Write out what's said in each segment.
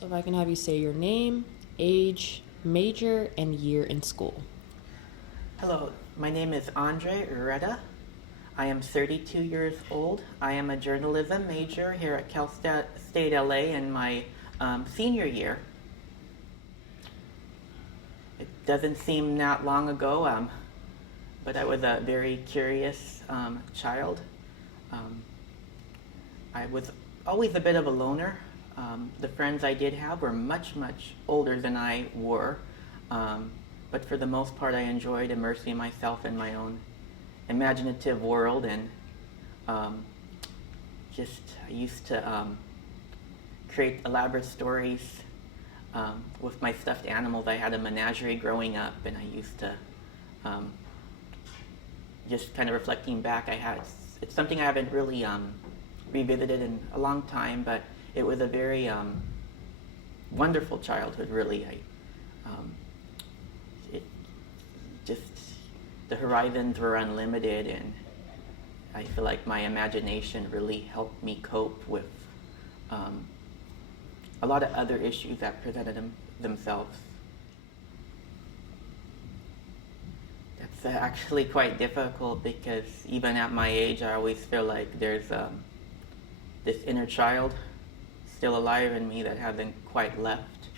So if I can have you say your name, age, major, and year in school. Hello, my name is Andre Rueda. I am 32 years old. I am a journalism major here at Cal State LA in my senior year. It doesn't seem that long ago, but I was a very curious child. Um, I was always a bit of a loner. The friends I did have were much, much older than I were. Um, but for the most part, I enjoyed immersing myself in my own imaginative world, and um, I used to create elaborate stories with my stuffed animals. I had a menagerie growing up, and I used to um, just kind of reflecting back. It's something I haven't really revisited in a long time, but it was a very wonderful childhood. Really, um, it just the horizons were unlimited, and I feel like my imagination really helped me cope with um, a lot of other issues that presented themselves. That's actually quite difficult because even at my age, I always feel like there's this inner child still alive in me that hasn't quite left,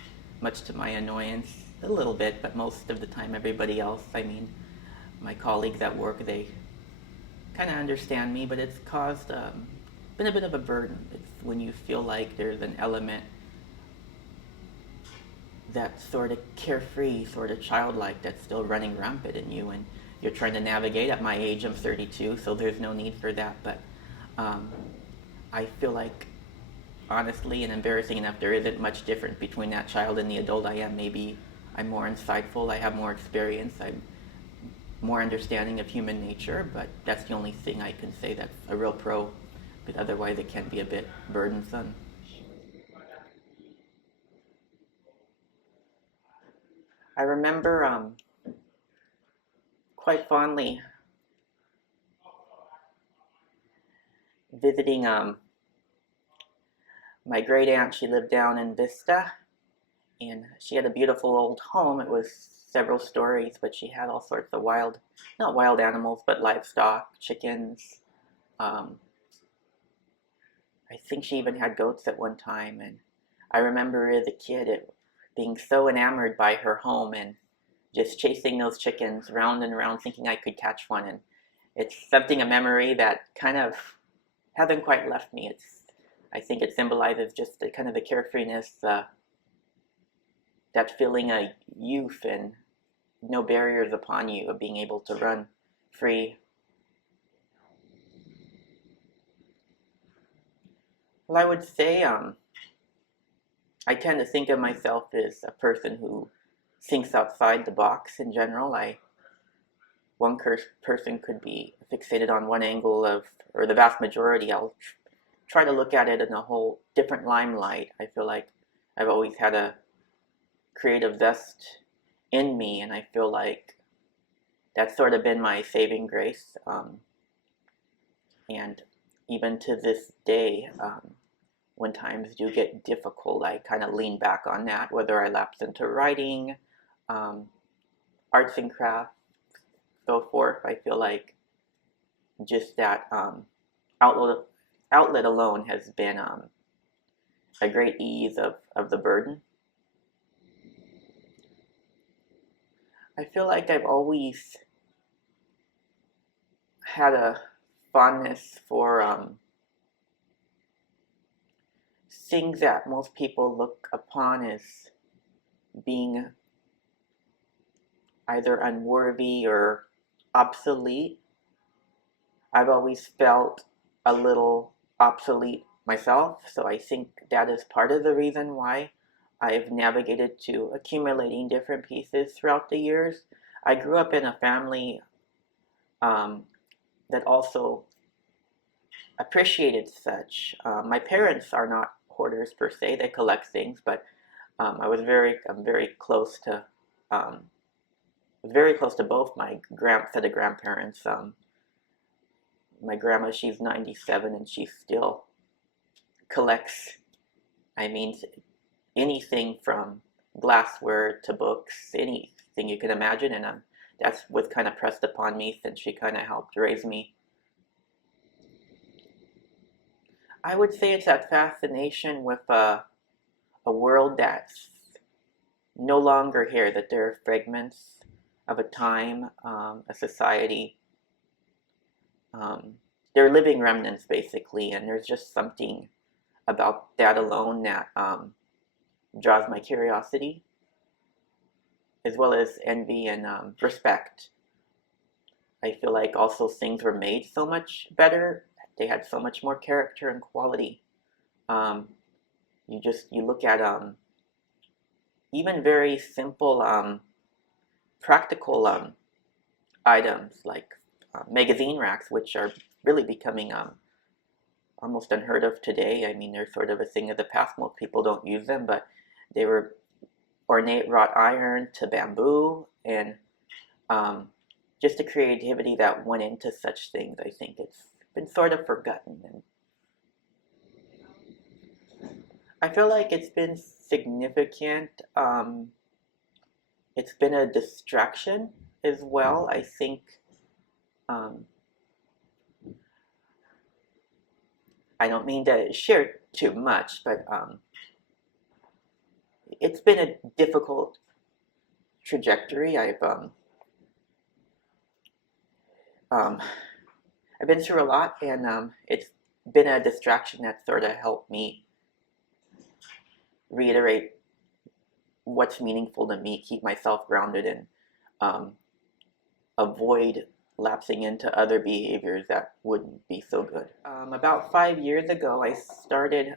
much to my annoyance, a little bit, but most of the time, everybody else, I mean, my colleagues at work, they kind of understand me, but it's been a bit of a burden. It's when you feel like there's an element that's sort of carefree, sort of childlike, that's still running rampant in you, and you're trying to navigate. At my age, I'm 32, so there's no need for that, but um, I feel like, honestly and embarrassing enough, there isn't much difference between that child and the adult I am. Maybe I'm more insightful, I have more experience, I'm more understanding of human nature, but that's the only thing I can say that's a real pro, but otherwise it can be a bit burdensome. I remember quite fondly visiting my great aunt. She lived down in Vista, and she had a beautiful old home. It was several stories, but she had all sorts of not wild animals, but livestock, chickens. Um, I think she even had goats at one time, and I remember as a kid being so enamored by her home and just chasing those chickens round and round, thinking I could catch one. And it's something, a memory that kind of hasn't quite left me. I think it symbolizes just the kind of the carefreeness, that feeling of youth and no barriers upon you, of being able to run free. Well, I would say I tend to think of myself as a person who thinks outside the box in general. One person could be fixated on one angle of, or the vast majority, I'll try to look at it in a whole different limelight. I feel like I've always had a creative zest in me, and I feel like that's sort of been my saving grace. And even to this day, when times do get difficult, I kind of lean back on that, whether I lapse into writing, um, arts and crafts, so forth. I feel like just that outlet, outlet alone has been a great ease of the burden. I feel like I've always had a fondness for things that most people look upon as being either unworthy or obsolete. I've always felt a little obsolete myself, so I think that is part of the reason why I've navigated to accumulating different pieces throughout the years. I grew up in a family um, that also appreciated such. My parents are not hoarders per se; they collect things, but I'm um, very close to both my set of grandparents. My grandma, she's 97, and she still collects. I mean, anything from glassware to books, anything you can imagine, and that's what kind of pressed upon me since she kind of helped raise me. I would say it's that fascination with a world that's no longer here, that there are fragments of a time, a society. They're living remnants, basically, and there's just something about that alone that draws my curiosity, as well as envy and respect. I feel like also things were made so much better. They had so much more character and quality. Um, you look at even very simple practical items like magazine racks, which are really becoming almost unheard of today. I mean, they're sort of a thing of the past. Most people don't use them, but they were ornate wrought iron to bamboo, and just the creativity that went into such things. I think it's been sort of forgotten, and I feel like it's been significant. It's been a distraction as well. I think um, I don't mean to share too much, but it's been a difficult trajectory. Um, I've been through a lot, and it's been a distraction that sort of helped me reiterate what's meaningful to me, keep myself grounded, and um, avoid lapsing into other behaviors that wouldn't be so good. About 5 years ago, I started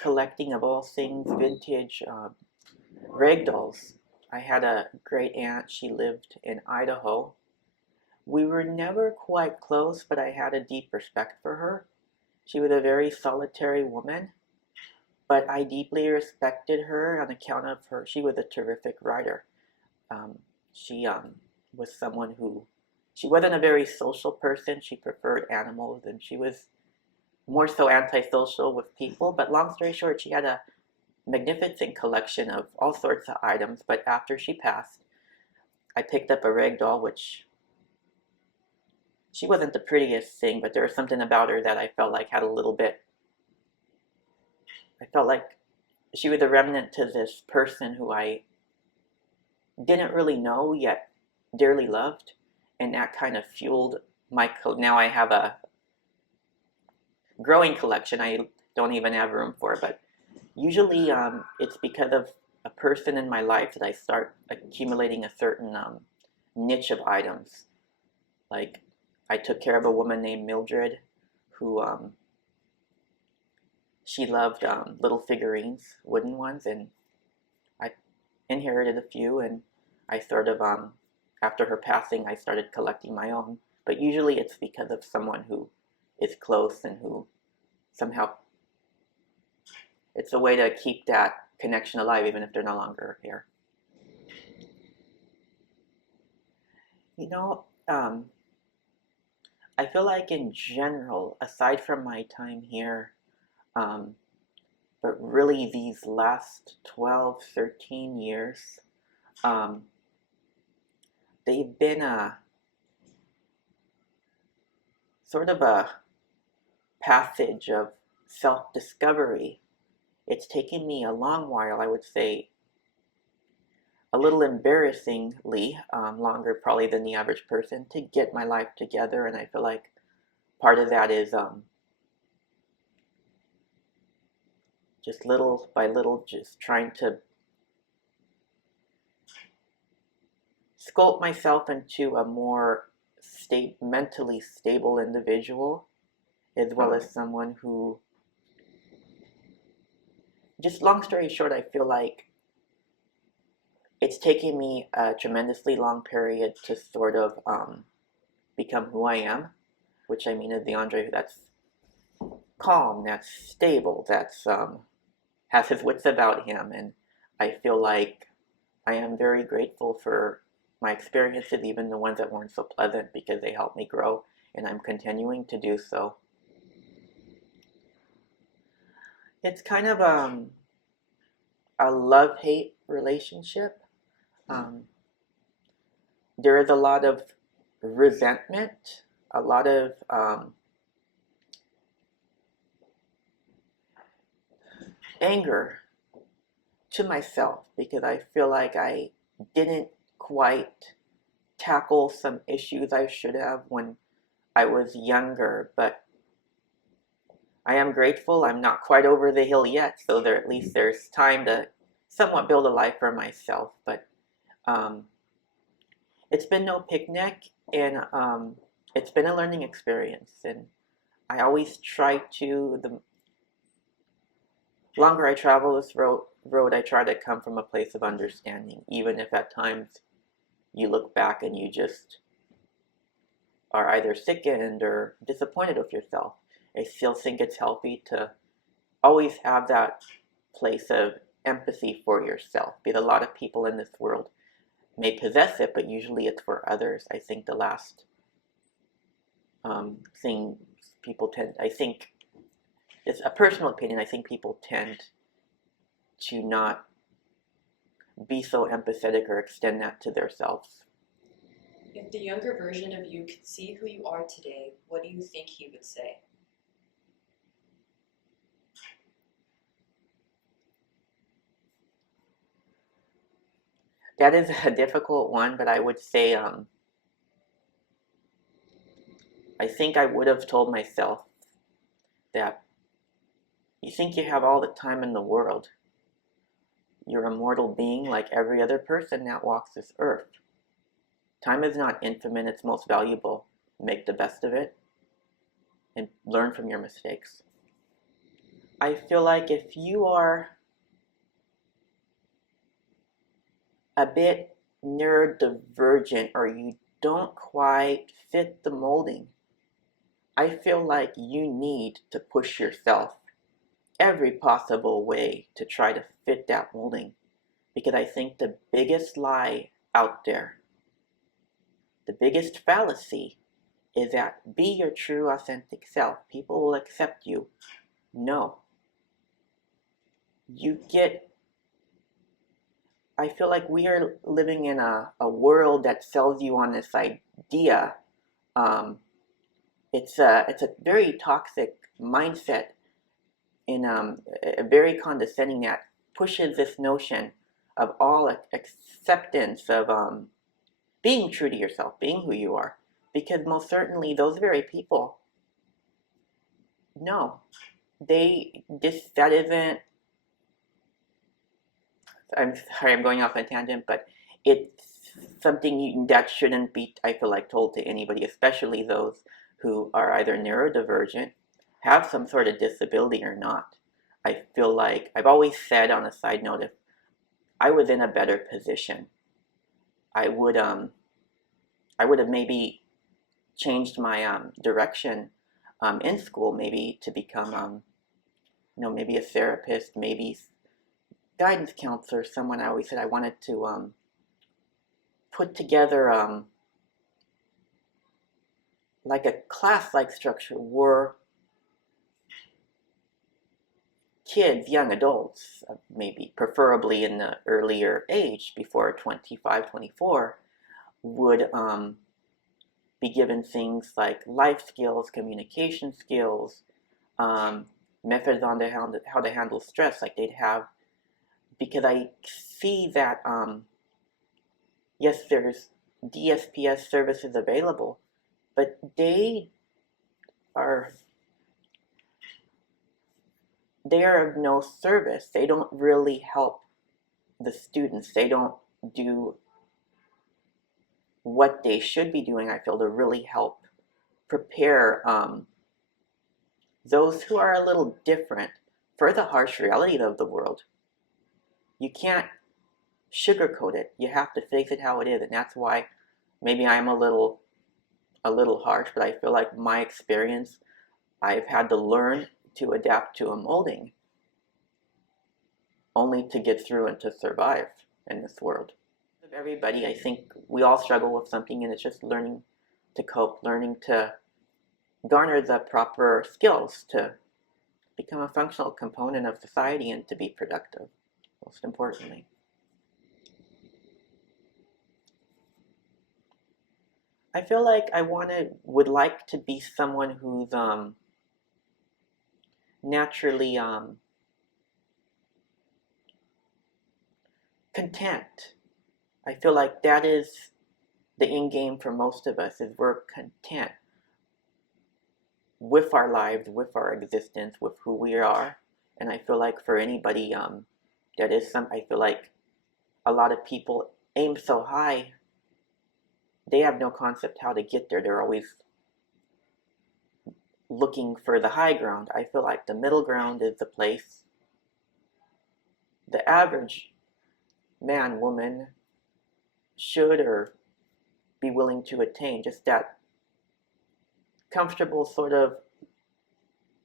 collecting, of all things, vintage rag dolls. I had a great aunt. She lived in Idaho. We were never quite close, but I had a deep respect for her. She was a very solitary woman, but I deeply respected her on account of her. She was a terrific writer. She was someone who, she wasn't a very social person. She preferred animals, and she was more so antisocial with people. But long story short, she had a magnificent collection of all sorts of items. But after she passed, I picked up a rag doll, which she wasn't the prettiest thing, but there was something about her that I felt like had a little bit. I felt like she was a remnant to this person who I didn't really know yet dearly loved, and that kind of fueled my. Now I have a growing collection. I don't even have room for, but usually it's because of a person in my life that I start accumulating a certain niche of items. Like I took care of a woman named Mildred, who she loved little figurines, wooden ones, and I inherited a few, and I sort of after her passing, I started collecting my own. But usually it's because of someone who is close and who somehow, it's a way to keep that connection alive even if they're no longer here. You know, I feel like in general, aside from my time here, um, but really these last 12, 13 years, um, they've been a sort of a passage of self-discovery. It's taken me a long while, I would say, a little embarrassingly longer probably than the average person to get my life together, and I feel like part of that is just little by little just trying to sculpt myself into a more mentally stable individual, as well as someone who, just long story short, I feel like it's taken me a tremendously long period to sort of become who I am, which I mean is the Andre that's calm, that's stable, that's has his wits about him, and I feel like I am very grateful for my experiences, even the ones that weren't so pleasant, because they helped me grow, and I'm continuing to do so. It's kind of a love-hate relationship. Um, there is a lot of resentment, a lot of anger to myself because I feel like I didn't quite tackle some issues I should have when I was younger. But I am grateful I'm not quite over the hill yet, so at least there's time to somewhat build a life for myself. But um, it's been no picnic, and it's been a learning experience. And I always try to, the longer I travel this road, I try to come from a place of understanding, even if at times you look back and you just are either sickened or disappointed with yourself. I still think it's healthy to always have that place of empathy for yourself, because a lot of people in this world may possess it, but usually it's for others. I think the last thing people tend, I think, it's a personal opinion, I think people tend to not be so empathetic or extend that to themselves. If the younger version of you could see who you are today, what do you think he would say? That is a difficult one, but I would say I think I would have told myself that you think you have all the time in the world. You're a mortal being like every other person that walks this earth. Time is not infinite, it's most valuable. Make the best of it and learn from your mistakes. I feel like if you are a bit neurodivergent or you don't quite fit the molding, I feel like you need to push yourself every possible way to try to fit that molding, because I think the biggest lie out there, the biggest fallacy, is that be your true authentic self. People will accept you. No. I feel like we are living in a world that sells you on this idea. It's a very toxic mindset in a very condescending that pushes this notion of all acceptance of being true to yourself, being who you are. Because most certainly those very people, no, that isn't, I'm sorry, I'm going off on a tangent, but it's something that shouldn't be, I feel like, told to anybody, especially those who are either neurodivergent, have some sort of disability or not. I feel like, I've always said on a side note, if I was in a better position, I would have maybe changed my direction in school, maybe to become, maybe a therapist, maybe guidance counselor. Someone, I always said I wanted to put together like a class-like structure where kids, young adults, maybe preferably in the earlier age, before 25, 24, would be given things like life skills, communication skills, methods on how to handle stress, like they'd have, because I see that, yes, there's DSPS services available, but they are of no service. They don't really help the students. They don't do what they should be doing, I feel, to really help prepare those who are a little different for the harsh reality of the world. You can't sugarcoat it. You have to face it how it is, and that's why maybe I'm a little harsh, but I feel like my experience, I've had to learn to adapt to a molding only to get through and to survive in this world. Everybody, I think we all struggle with something, and it's just learning to cope, learning to garner the proper skills to become a functional component of society and to be productive. most importantly. I feel like would like to be someone who's naturally content. I feel like that is the end game for most of us, is we're content with our lives, with our existence, with who we are. And I feel like for anybody I feel like a lot of people aim so high, they have no concept how to get there. They're always looking for the high ground. I feel like the middle ground is the place the average man, woman should or be willing to attain. Just that comfortable sort of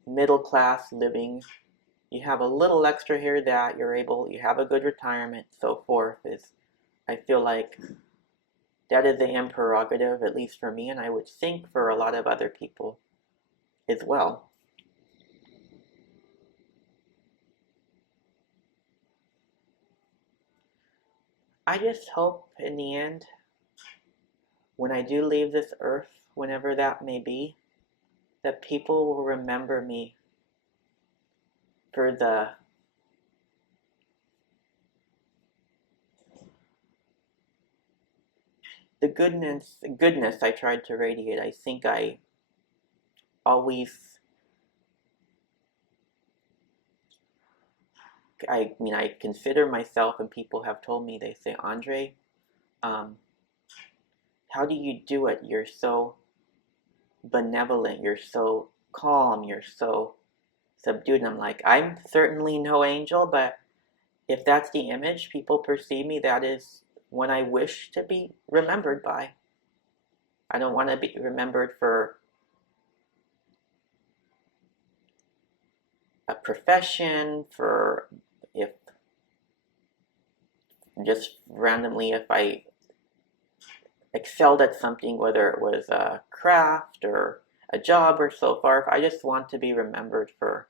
middle class living. You have a little extra here that you have a good retirement, so forth. I feel like that is the end prerogative, at least for me, and I would think for a lot of other people as well. I just hope in the end, when I do leave this earth, whenever that may be, that people will remember me for the goodness I tried to radiate. I think I always, I consider myself, and people have told me, they say, Andre, how do you do it? You're so benevolent, you're so calm, you're so subdued. And I'm like, I'm certainly no angel, but if that's the image people perceive me, that is what I wish to be remembered by. I don't want to be remembered for a profession, for if just randomly if I excelled at something, whether it was a craft or a job or so forth. I just want to be remembered for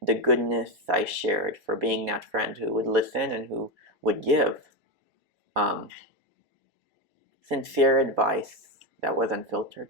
the goodness I shared, for being that friend who would listen and who would give sincere advice that was unfiltered.